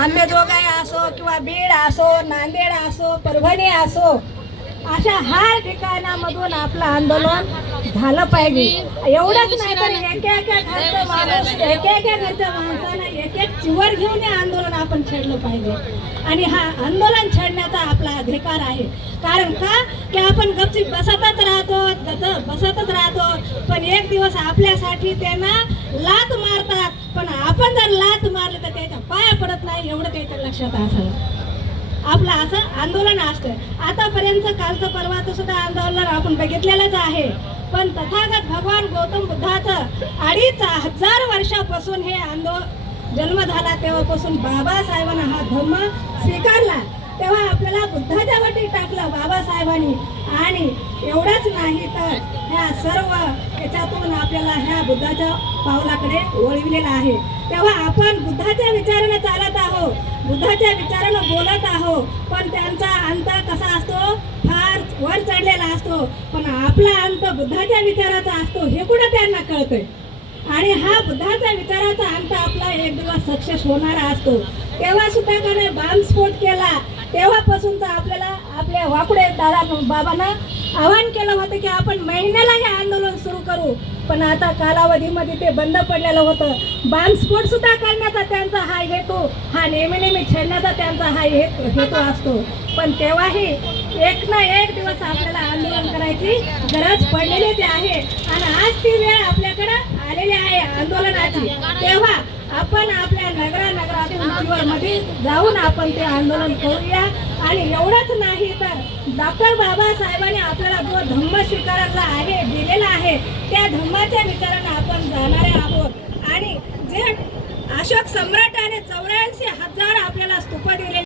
आंबेजोगाई असो किंवा बीड असो नांदेड असो परभणी असो अशा हर ठिकाणामधून आपलं आंदोलन झालं पाहिजे. एवढंच नाही तर एका एका घरचं माणूस एका एका घरच्या माणसानं एक एक चिवर घेऊन हे आंदोलन आपण छेडलं पाहिजे. आणि हा आंदोलन छेडण्याचा आपला अधिकार आहे. कारण का? की आपण गपचीप बसतच राहतो बसतच राहतो पण एक दिवस आपल्यासाठी त्यांना लात मारतात. पण आपण जर लात मारली तर त्याच्या पाया पडत नाही एवढं त्याच्या लक्षात असावं आपलं असं आंदोलन असतं आतापर्यंत कालचं परवाचं सुद्धा आंदोलन आपण बघितलेलंच आहे. पण तथागत भगवान गौतम बुद्धाचं अडीच हजार वर्षापासून हे आंदोलन जन्म झाला तेव्हापासून बाबासाहेबांना हा धर्म स्वीकारला. तेव्हा आपल्याला बुद्धाच्या वाटी टाकलं बाबासाहेबांनी. आणि एवढंच नाही तर ह्या सर्व याच्यातून आपल्याला ह्या बुद्धाच्या पावलाकडे वळविलेलं आहे. तेव्हा आपण बुद्धाच्या विचारानं चालत आहोत. बुद्धाच्या विचारानं बोलत आहो पण त्यांचा अंत कसा असतो? फार वर चढलेला असतो. पण आपला अंत बुद्धाच्या विचाराचा असतो हे कुठं त्यांना कळतंय? आणि हा बुद्धाचा विचाराचा अंत आपला एक दिवस सक्सेस होणारा असतो. तेव्हा सुद्धा त्याने बॉम्बस्फोट केला. तेव्हापासून तर आपल्याला आपल्या वाकुडे दादा बाबांना आवाहन केलं होतं की आपण महिन्याला हे आंदोलन करू पण आता कालावधीमध्ये ते बंद पडलेलं होतं. बॉम्बस्फोट सुद्धा करण्याचा त्यांचा हा हेतू. हा नेहमी नेहमी छेडण्याचा त्यांचा हा हेतू हेतू असतो. पण तेव्हाही एक ना एक दिवस आपल्याला आंदोलन करायची गरज पडलेलीच आहे. आणि आज ती वेळ आपल्याकडं आलेली आहे आंदोलनाची. तेव्हा आपण जाऊन आपण ते आंदोलन करूया. आणि एवढंच नाही तर डॉक्टर बाबासाहेबांनी आपल्याला जो धम्म स्वीकारला आहे दिलेला आहे त्या धम्माच्या विचारानं आपण जाणारे आहोत. आणि जे अशोक सम्राटाने चौऱ्याऐंशी हजार आपल्याला स्तूप दिले